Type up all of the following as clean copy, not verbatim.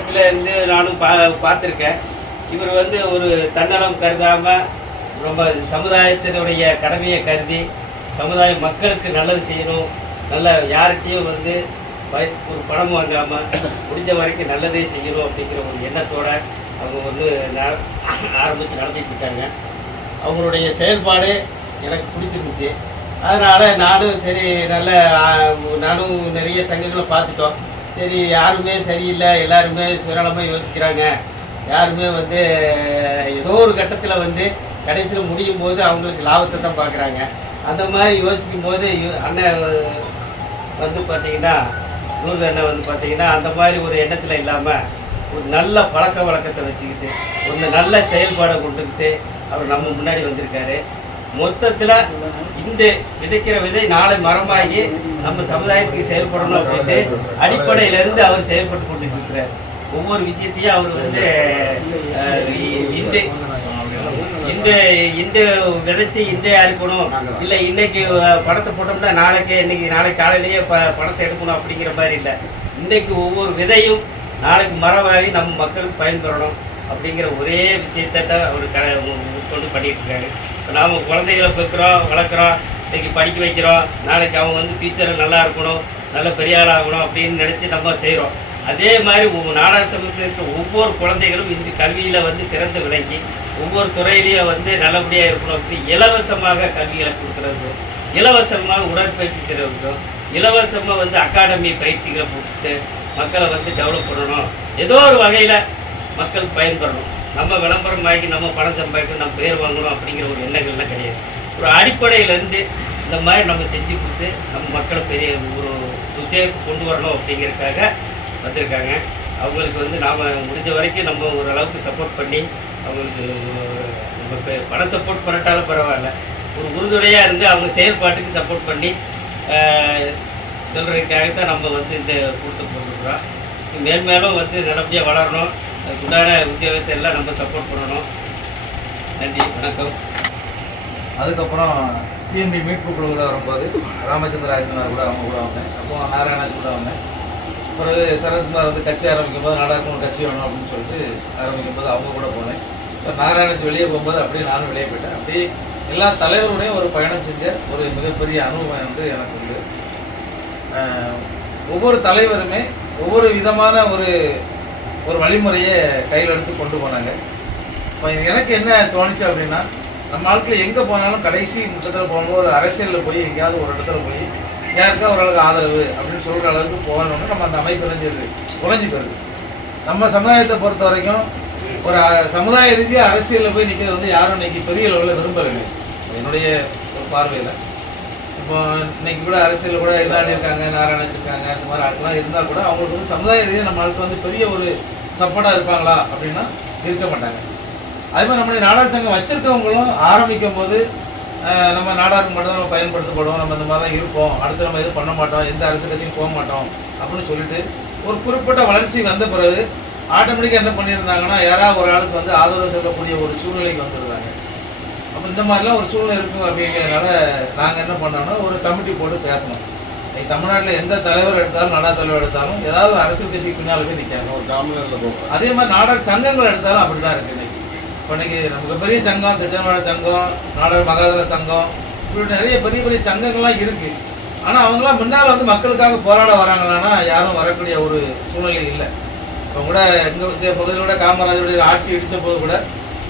பக்கத்தில் இருந்து நானும் பார்த்துருக்கேன். இவர் வந்து ஒரு தன்னலம் கருதாமல் ரொம்ப சமுதாயத்தினுடைய கடமையை கருதி சமுதாய மக்களுக்கு நல்லது செய்யணும், நல்ல யார்கிட்டையும் வந்து ஒரு பணம் வாங்காமல் முடிஞ்ச வரைக்கும் நல்லதே செய்யணும் அப்படிங்கிற ஒரு எண்ணத்தோடு அவங்க வந்து ஆரம்பித்து நடத்திட்டு இருக்காங்க. அவங்களுடைய செயல்பாடு எனக்கு பிடிச்சிருந்துச்சு. அதனால் நானும் சரி நானும் நிறைய சங்கங்களை பார்த்துட்டோம். சரி யாருமே சரியில்லை, எல்லாருமே சுயநலமாக யோசிக்கிறாங்க, யாருமே வந்து ஏதோ ஒரு கட்டத்தில் வந்து கடைசியில் முடியும் போது அவங்களுக்கு லாபத்தை தான் பார்க்குறாங்க. அந்த மாதிரி யோசிக்கும் போது அண்ணன் வந்து பார்த்திங்கன்னா நூறு அண்ணன் வந்து பார்த்திங்கன்னா அந்த மாதிரி ஒரு எண்ணத்தில் இல்லாமல் ஒரு நல்ல பழக்க வழக்கத்தை வச்சுக்கிட்டு ஒரு நல்ல செயல்பாடை கொண்டுக்கிட்டு அவர் நம்ம முன்னாடி வந்திருக்காரு. மொத்தத்தில் இந்த விதைக்கிற விதை நாளை மரமாகி நம்ம சமுதாயத்துக்கு செயல்படணும் அப்படின்ட்டு அடிப்படையிலிருந்து அவர் செயல்பட்டு கொண்டு இருக்கிறார். ஒவ்வொரு விஷயத்தையும் அவர் வந்து இந்த விதைச்சி இன்றே அறுக்கணும், இல்லை இன்னைக்கு பணத்தை போட்டோம்னா நாளைக்கு காலையிலேயே பணத்தை எடுக்கணும் அப்படிங்கிற மாதிரி இல்லை. இன்னைக்கு ஒவ்வொரு விதையும் நாளைக்கு மரமாகி நம்ம மக்களுக்கு பயன்பெறணும் அப்படிங்கிற ஒரே விஷயத்தை தான் அவர் கொண்டு பண்ணிட்டு இருக்காரு. இப்போ நாம் குழந்தைகளை பெற்கிறோம், வளர்க்குறோம், இன்னைக்கு படிக்க வைக்கிறோம், நாளைக்கு அவங்க வந்து ஃபியூச்சரில் நல்லா இருக்கணும், நல்ல பெரிய ஆள் ஆகணும் அப்படின்னு நினச்சி நம்ம செய்கிறோம். அதே மாதிரி நாடார் சமூகத்தில் இருக்கிற ஒவ்வொரு குழந்தைகளும் இந்த கல்வியில் வந்து சிறந்து விளங்கி ஒவ்வொரு துறையிலையும் வந்து நல்லபடியாக இருக்கணும் அப்படின்னு இலவசமாக கல்விகளை கொடுக்குறதுக்கும், இலவசமாக உடற்பயிற்சி செய்கிறதுக்கும், இலவசமாக வந்து அகாடமி பயிற்சிகளை கொடுத்து மக்களை வந்து டெவலப் பண்ணணும், ஏதோ ஒரு வகையில் மக்கள் பயன்பெறணும். நம்ம விளம்பரம் வாங்கி நம்ம பணம் சம்பாதிக்கணும், நம்ம பேர் வாங்கணும் அப்படிங்கிற ஒரு எண்ணங்கள்லாம் கிடையாது. ஒரு அடிப்படையிலேருந்து இந்த மாதிரி நம்ம செஞ்சு கொடுத்து நம்ம மக்களை பெரிய ஒரு உத்தியோகத்துக்கு கொண்டு வரணும் அப்படிங்கிறதுக்காக வந்திருக்காங்க. அவங்களுக்கு வந்து நாம் முடிஞ்ச வரைக்கும் நம்ம ஓரளவுக்கு சப்போர்ட் பண்ணி அவங்களுக்கு நம்ம பணம் சப்போர்ட் பண்ணட்டாலும் பரவாயில்ல, ஒரு உறுதுணையாக இருந்து அவங்க செயல்பாட்டுக்கு சப்போர்ட் பண்ணி சொல்கிறதுக்காகத்தான் நம்ம வந்து இந்த கூட்டம் போட்டுருக்குறோம். மேலும் வந்து நல்லபடியாக வளரணும், அதுக்கு உண்டான உத்தியோகத்தை எல்லாம் நம்ம சப்போர்ட் பண்ணணும். நன்றி, வணக்கம். அதுக்கப்புறம் டிஎன்பி மீட்பு குழுவில் வரும்போது ராமச்சந்திர ஆதித்தனார் கூட அவங்க கூட வந்தேன். அப்போ நாராயணாஜ் கூட வந்தேன். பிறகு சரத்குமார் வந்து கட்சி ஆரம்பிக்கும் போது நாடாருக்கும் கட்சி வேணும் அப்படின்னு சொல்லிட்டு ஆரம்பிக்கும் போது அவங்க கூட போனேன். இப்போ நாராயணாஜ் வெளியே போகும்போது அப்படியே நானும் வெளியே போயிட்டேன். அப்படியே எல்லா தலைவருடையும் ஒரு பயணம் செஞ்ச ஒரு மிகப்பெரிய அனுபவம் வந்து எனக்கு உண்டு. ஒவ்வொரு தலைவருமே ஒவ்வொரு விதமான ஒரு வழிமுறையை கையில் எடுத்து கொண்டு போனாங்க. இப்போ எனக்கு என்ன தோணுச்சு அப்படின்னா, நம்ம ஆட்கள் எங்கே போனாலும் கடைசி முற்றத்தில் போகும்போது ஒரு அரசியலில் போய் எங்கேயாவது ஒரு இடத்துல போய் யாருக்கா ஓரளவுக்கு ஆதரவு அப்படின்னு சொல்கிற அளவுக்கு போகணும்னு நம்ம அந்த அமைப்பு உழைஞ்சி போயிருது. நம்ம சமுதாயத்தை பொறுத்த வரைக்கும் ஒரு சமுதாய ரீதியாக அரசியலில் போய் நிற்கிறது வந்து யாரும் இன்னைக்கு பெரிய லெவலில் விரும்பவில்லை என்னுடைய ஒரு பார்வையில். இப்போ இன்னைக்கு கூட அரசியலில் கூட இருந்தாலும் இருக்காங்க, நாராயணன் இருக்காங்க, இந்த மாதிரி ஆட்கள்லாம் இருந்தால் கூட அவங்களுக்கு வந்து சமுதாய ரீதியாக நம்ம ஆட்கள் வந்து பெரிய ஒரு சப்போர்ட்டாக இருப்பாங்களா அப்படின்னா இருக்க மாட்டாங்க. அதே மாதிரி நம்மளுடைய நாடார் சங்கம் வச்சிருக்கவங்களும் ஆரம்பிக்கும் போது நம்ம நாடாருக்கு மட்டும் தான் நம்ம பயன்படுத்தப்படும், நம்ம இந்த மாதிரி தான் இருப்போம், அடுத்து நம்ம எதுவும் பண்ண மாட்டோம், எந்த அரசு கட்சியும் போக மாட்டோம் அப்படின்னு சொல்லிட்டு ஒரு குறிப்பிட்ட வளர்ச்சி வந்த பிறகு ஆட்டோமேட்டிக்காக என்ன பண்ணியிருந்தாங்கன்னா யாராவது ஒரு ஆளுக்கு வந்து ஆதரவு சொல்லக்கூடிய ஒரு சூழ்நிலைக்கு வந்துருந்தாங்க. அப்போ இந்த மாதிரிலாம் ஒரு சூழ்நிலை இருக்கும் அப்படிங்கிறதுனால நாங்கள் என்ன பண்ணோம்னா ஒரு கமிட்டி போட்டு பேசணும். தமிழ்நாட்டில் எந்த தலைவர் எடுத்தாலும் நாடா தலைவர் எடுத்தாலும் ஏதாவது ஒரு அரசியல் கட்சிக்கு பின்னால் போய் நிற்காங்க, ஒரு டாமினரில் போகும். அதே மாதிரி நாடக சங்கங்கள் எடுத்தாலும் அப்படி தான் இருக்குது. இன்னைக்கு நமக்கு பெரிய சங்கம், தட்சிணாட சங்கம், நாடக மகாதர சங்கம், இப்படி நிறைய பெரிய பெரிய சங்கங்கள்லாம் இருக்குது. ஆனால் அவங்களாம் முன்னால் வந்து மக்களுக்காக போராட வராங்களான்னா யாரும் வரக்கூடிய ஒரு சூழ்நிலை இல்லை. இப்போ கூட எங்கள் இந்த பகுதியில் கூட காமராஜருடைய ஆட்சி இடித்த போது கூட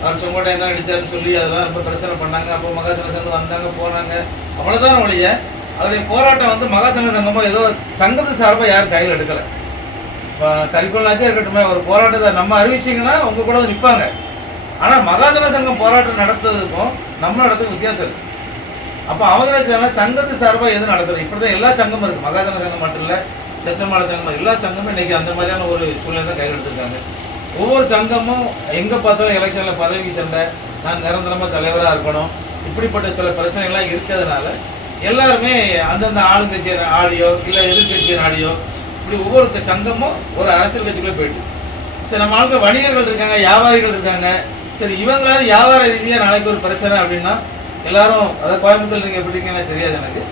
அவர் செங்கோட்டை தான் அடித்தாருன்னு சொல்லி அதெல்லாம் ரொம்ப பிரச்சனை பண்ணாங்க. அப்போ மகாஜன சங்கம் வந்தாங்க போனாங்க, அவ்வளோதான் ஒழிய அதோடைய போராட்டம் வந்து மகாஜன சங்கமோ ஏதோ சங்கத்து சார்பாக யாரும் கையில் எடுக்கலை. இப்போ கரிக்குலனாச்சே இருக்கட்டுமே, ஒரு போராட்டத்தை நம்ம அறிவிச்சிங்கன்னா அவங்க கூட நிற்பாங்க. ஆனால் மகாஜன சங்கம் போராட்டம் நடத்துறதுக்கும் நம்ம இடத்துக்கும் வித்தியாசம் இருக்குது. அப்போ அவங்க சங்கத்து சார்பாக எதுவும் நடத்துறது இப்படி தான் எல்லா சங்கமும் இருக்குது. மகாஜன சங்கம் மட்டும் இல்லை, தச்சமாட சங்கம், எல்லா சங்கமும் இன்றைக்கி அந்த மாதிரியான ஒரு சூழ்நிலை தான் கையில் எடுத்திருக்காங்க. ஒவ்வொரு சங்கமும் எங்கே பார்த்தாலும் எலெக்ஷனில் பதவிக்கு சண்டை, நான் நிரந்தரமாக தலைவராக இருக்கணும், இப்படிப்பட்ட சில பிரச்சனைகள்லாம் இருக்கிறதுனால எல்லாருமே அந்தந்த ஆளுங்கட்சியின் ஆடியோ இல்லை எதிர்கட்சியின் ஆடியோ இப்படி ஒவ்வொரு சங்கமும் ஒரு அரசியல் கட்சிக்குள்ளே போயிட்டு சரி நம்ம ஆளுங்க வணிகர்கள் இருக்காங்க, வியாபாரிகள் இருக்காங்க. சரி இவங்களாவது வியாபார ரீதியாக நாளைக்கு ஒரு பிரச்சனை அப்படின்னா எல்லாரும் அதாவது கோயம்புத்தூர் நீங்கள் எப்படி இருக்கீங்கன்னு தெரியாது எனக்கு.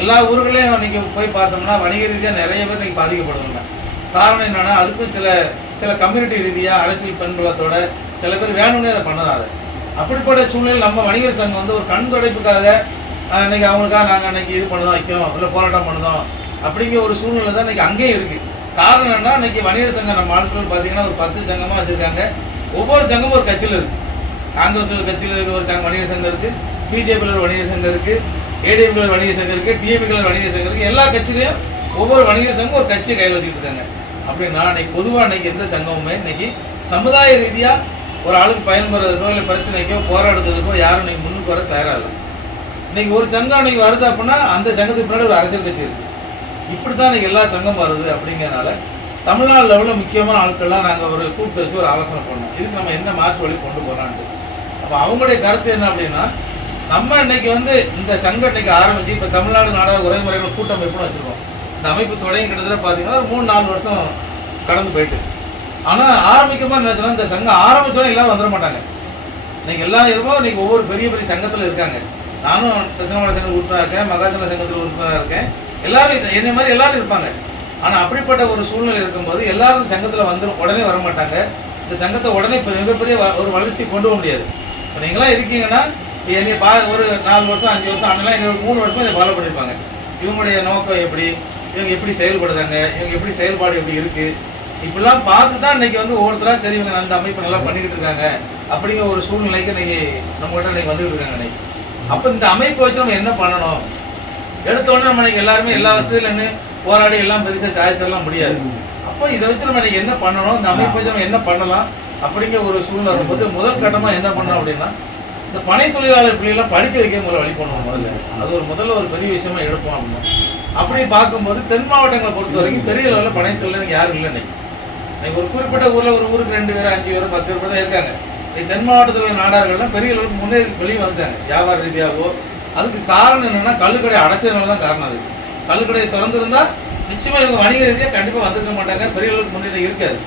எல்லா ஊர்களையும் நீங்கள் போய் பார்த்தோம்னா வணிக ரீதியாக நிறைய பேர் இன்றைக்கி பாதிக்கப்படுவாங்க. காரணம் என்னென்னா அதுக்கும் சில சில கம்யூனிட்டி ரீதியாக அரசியல் பெண்களத்தோட சில பேர் வேணும்னே அதை பண்ணதாது. அப்படிப்பட்ட சூழ்நிலை நம்ம வணிகர் சங்கம் வந்து ஒரு கண் துடைப்புக்காக இன்னைக்கு அவங்களுக்காக நாங்கள் இன்னைக்கு இது பண்ணதான் வைக்கோம், இல்லை போராட்டம் பண்ணதோம் அப்படிங்கிற ஒரு சூழ்நிலை தான் இன்னைக்கு அங்கேயும் இருக்குது. காரணம் என்ன, இன்னைக்கு வணிகர் சங்கம் நம்ம ஆட்கள் பார்த்தீங்கன்னா ஒரு 10 சங்கமாக வச்சுருக்காங்க. ஒவ்வொரு சங்கமும் ஒரு கட்சியில் இருக்குது. காங்கிரஸ் கட்சியில் இருக்க ஒரு சங்கம் வணிகர் சங்கம் இருக்குது, பிஜேபியில் ஒரு வணிகர் சங்கம் இருக்குது, ஏடிஎம்ல ஒரு வணிகர் சங்கம் இருக்குது, டிஎம்கேல ஒரு வணிகர் சங்கம் இருக்குது. எல்லா கட்சியிலையும் ஒவ்வொரு வணிகர் சங்கம் ஒரு கட்சியை கையில் வச்சுட்டு இருக்காங்க. அப்படின்னா இன்னைக்கு பொதுவாக இன்னைக்கு எந்த சங்கமுமே இன்னைக்கு சமுதாய ரீதியாக ஒரு ஆளுக்கு பயன்படுறதுக்கோ இல்லை பிரச்சனைக்கோ போராடுறதுக்கோ யாரும் இன்னைக்கு முன்னுக்கு வர தயாராக இல்லை. இன்னைக்கு ஒரு சங்கம் இன்னைக்கு வருது அப்படின்னா அந்த சங்கத்துக்கு பின்னாடி ஒரு அரசியல் கட்சி இருக்குது. இப்படி தான் இன்னைக்கு எல்லா சங்கம் வருது. அப்படிங்கிறனால தமிழ்நாடு லெவலில் முக்கியமான ஆட்கள்லாம் நாங்கள் ஒரு கூப்பிட்டு வச்சு ஒரு ஆலோசனை பண்ணோம், இதுக்கு நம்ம என்ன மாற்று வழி கொண்டு போகலான்ட்டு. அப்போ அவங்களுடைய கருத்து என்ன அப்படின்னா, நம்ம இன்னைக்கு வந்து இந்த சங்கம் இன்னைக்கு ஆரம்பிச்சு இப்போ தமிழ்நாடு நாடக உரைமுறைகள் கூட்டமைப்புன்னு வச்சுருக்கோம். இந்த அமைப்பு தொடங்கி கிட்டத்தட்ட பார்த்தீங்கன்னா ஒரு 3-4 வருஷம் கடந்து போயிட்டு. ஆனால் ஆரம்பிக்கும்போது நினைச்சோன்னா இந்த சங்கம் ஆரம்பிச்சோன்னா எல்லாரும் வந்துட மாட்டாங்க. இன்னைக்கு எல்லா இடமும் இன்னைக்கு ஒவ்வொரு பெரிய பெரிய சங்கத்தில் இருக்காங்க. நானும் தட்சிணாமலை சங்கத்தில் உறுப்பினராக இருக்கேன், மகாஜன சங்கத்தில் உறுப்பினராக இருக்கேன். எல்லாரும் என்னை மாதிரி எல்லாரும் இருப்பாங்க. ஆனால் அப்படிப்பட்ட ஒரு சூழ்நிலை இருக்கும்போது எல்லாரும் சங்கத்தில் வந்து உடனே வர மாட்டாங்க. இந்த சங்கத்தை உடனே மிகப்பெரிய ஒரு வளர்ச்சி கொண்டு போக முடியாது. இப்போ நீங்களாம் இருக்கீங்கன்னா என்னை ஒரு 4 வருஷம் 5 வருஷம் ஆனாலும் என்னை ஒரு 3 வருஷமாக என்னை ஃபாலோ பண்ணியிருப்பாங்க. இவங்களுடைய நோக்கம் எப்படி, இவங்க எப்படி செயல்படுதாங்க, இவங்க எப்படி செயல்பாடு எப்படி இருக்குது, இப்படிலாம் பார்த்து தான் இன்னைக்கு வந்து ஒவ்வொருத்தராக சரி இவங்க அந்த அமைப்பு நல்லா பண்ணிக்கிட்டு இருக்காங்க அப்படிங்கிற ஒரு சூழ்நிலைக்கு இன்னைக்கு நம்மகிட்ட இன்னைக்கு வந்துகிட்டு இருக்காங்க. இன்னைக்கு அப்போ இந்த அமைப்பை வச்சு நம்ம என்ன பண்ணணும், எடுத்தோடனே நம்ம இன்னைக்கு எல்லாருமே எல்லா வசதியிலும் என்ன போராடி எல்லாம் பெருசாக சாய்ச்செல்லாம் முடியாது. அப்போ இதை வச்சு நம்ம இன்னைக்கு என்ன பண்ணணும், இந்த அமைப்பை வச்சு நம்ம என்ன பண்ணலாம் அப்படிங்கிற ஒரு சூழ்நிலை வரும்போது முதல் கட்டமாக என்ன பண்ணோம் அப்படின்னா, இந்த பனை தொழிலாளர் பிள்ளைகளாம் படிக்க வைக்க வழி பண்ணுவோம். அது ஒரு முதல்ல ஒரு பெரிய விஷயமா எடுப்போம் அப்படின்னா. அப்படி பார்க்கும்போது தென் மாவட்டங்களை பொறுத்த வரைக்கும் பெரிய அளவில் பனை தொழில் யாரும் இல்லை. இன்னைக்கு ஒரு குறிப்பிட்ட ஊரில் ஒரு ஊருக்கு 2 பேர் 5 பேர் 10 பேர் தான் இருக்காங்க. இன்னைக்கு தென் மாவட்டத்தில் உள்ள நாடார்கள்லாம் பெரிய அளவுக்கு முன்னேறி வெளியே வந்துட்டாங்க வியாபார ரீதியாகவோ. அதுக்கு காரணம் என்னன்னா கள்ளுக்கடை அடைச்சதுனால தான் காரணம். அது கள்ளுக்கடையை திறந்துருந்தா நிச்சயமா இவங்க வணிக ரீதியாக கண்டிப்பாக வந்துருக்க மாட்டாங்க, பெரிய அளவுக்கு முன்னேற்றம் இருக்காது.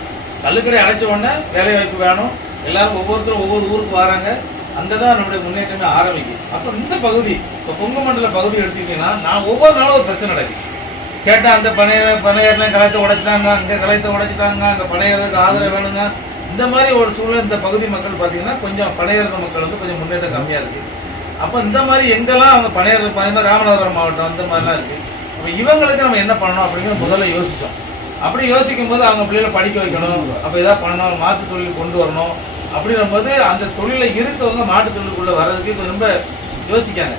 கள்ளுக்கடை அடைச்ச உடனே வேலை வாய்ப்பு வேணும், எல்லாரும் ஒவ்வொருத்தரும் ஒவ்வொரு ஊருக்கு வராங்க, அங்கே தான் நம்முடைய முன்னேற்றமே ஆரம்பிக்கும். அப்போ இந்த பகுதி இப்போ கொங்கு மண்டல பகுதி எடுத்துக்கிட்டீங்கன்னா நான் ஒவ்வொரு நாளும் ஒரு பிரச்சனை நடக்குது. கேட்டால் அந்த பனையர்ல கலையத்தை உடைச்சிட்டாங்க, அங்கே கலையத்தை உடைச்சிட்டாங்க, அங்கே பனையறதுக்கு ஆதரவு வேணுங்க. இந்த மாதிரி ஒரு சூழ்நிலை இந்த பகுதி மக்கள் பார்த்தீங்கன்னா கொஞ்சம் பனையறத மக்கள் வந்து கொஞ்சம் முன்னேற்றம் கம்மியாக இருக்குது. அப்போ இந்த மாதிரி எங்கெல்லாம் அவங்க பனையறது மாதிரி ராமநாதபுரம் மாவட்டம் இந்த மாதிரிலாம் இருக்குது. அப்போ இவங்களுக்கு நம்ம என்ன பண்ணணும் அப்படிங்கிற முதல்ல யோசித்தோம். அப்படி யோசிக்கும் போது அவங்க பிள்ளைகளை படிக்க வைக்கணும், அப்போ எதாவது பண்ணணும், மாற்று தொழில் கொண்டு வரணும். அப்படிங்கும்போது அந்த தொழிலில் இருக்கவங்க மாட்டு தொழிலுக்குள்ளே வர்றதுக்கு ரொம்ப யோசிக்காங்க.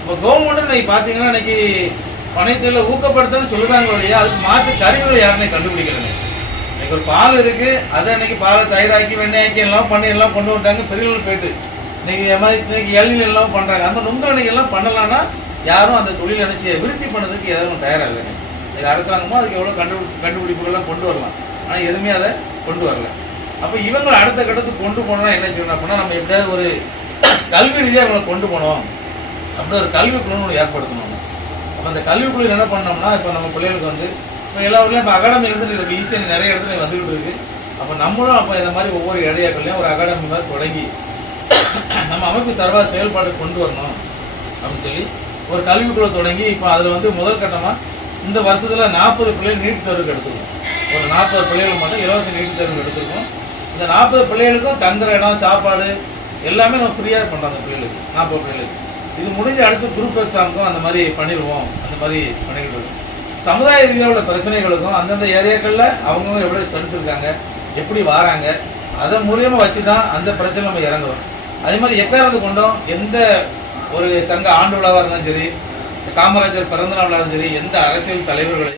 இப்போ கவர்மெண்ட்டு இன்னைக்கு பார்த்தீங்கன்னா இன்னைக்கு பனை தொழிலை ஊக்கப்படுத்தணும்னு சொல்லுதாங்க இல்லையா, அதுக்கு மாற்று கருவிகளை யாருமே கண்டுபிடிக்கிறாங்க. இன்னைக்கு ஒரு பால் இருக்குது, அதை இன்னைக்கு பாலை தயிராக்கி வெண்ணெயாக்கி எல்லாம் பண்ணி எல்லாம் கொண்டு வந்துட்டாங்க பெரியவர்கள் போயிட்டு. இன்னைக்கு எள்ளில் எல்லாம் பண்ணுறாங்க. அந்த நுங்கணிகள் எல்லாம் பண்ணலான்னா யாரும் அந்த தொழில் நினைச்சி விருத்தி பண்ணதுக்கு எதுவும் தயாராக இல்லைங்க. இன்னைக்கு அரசாங்கமும் அதுக்கு எவ்வளோ கண்டுபிடிப்புகள்லாம் கொண்டு வரலாம், ஆனால் எதுவுமே அதை கொண்டு வரல. அப்போ இவங்களை அடுத்த கட்டத்துக்கு கொண்டு போனோம்னா என்ன செய்யணும் அப்படின்னா, நம்ம எப்படியாவது ஒரு கல்வி ரீதியாக இவங்களை கொண்டு போனோம் அப்படி ஒரு கல்விக்குழுன்னு ஒன்று ஏற்படுத்தணும். அப்போ அந்த கல்விக்குழு என்ன பண்ணோம்னா, இப்போ நம்ம பிள்ளைகளுக்கு வந்து இப்போ எல்லா ஊர்லேயும் இப்போ அகாடமி வந்து ஈஸியாக நிறைய இடத்துல வந்துக்கிட்டு இருக்குது. அப்போ நம்மளும் அப்போ இந்த மாதிரி ஒவ்வொரு இடையாக்கள்லையும் ஒரு அகாடமி மாதிரி தொடங்கி நம்ம அமைப்பு சார்பாக செயல்பாடு கொண்டு வரணும் அப்படின்னு சொல்லி ஒரு கல்விக்குழு தொடங்கி இப்போ அதில் வந்து முதல் கட்டமாக இந்த வருஷத்தில் 40 பிள்ளைகள் நீட் தேர்வுக்கு எடுத்துருக்கோம். ஒரு 40 பிள்ளைகள் மட்டும் இலவச நீட் தேர்வுக்கு எடுத்துருக்கோம். இந்த 40 பிள்ளைகளுக்கும் தங்குற இடம் சாப்பாடு எல்லாமே நம்ம ஃப்ரீயாக பண்ணுறோம். அந்த பிள்ளைகளுக்கு 40 பிள்ளைகளுக்கு இது முடிஞ்ச அடுத்து குரூப் எக்ஸாமுக்கும் அந்த மாதிரி பண்ணிடுவோம். அந்த மாதிரி பண்ணிக்கிட்டு இருக்கோம். சமுதாய ரீதியாக உள்ள பிரச்சனைகளுக்கும் அந்தந்த ஏரியாக்களில் அவங்கவுங்க எவ்வளோ ஸ்ட்ரென்த் இருக்காங்க, எப்படி வராங்க, அதன் மூலியமாக வச்சு தான் அந்த பிரச்சனை நம்ம இறங்குறோம். அதே மாதிரி எக்காரது கொண்டோம் எந்த ஒரு சங்க ஆண்டு விழாவாக இருந்தாலும் சரி, காமராஜர் பிறந்த நாளாக இருந்தாலும் சரி, எந்த அரசியல் தலைவர்களை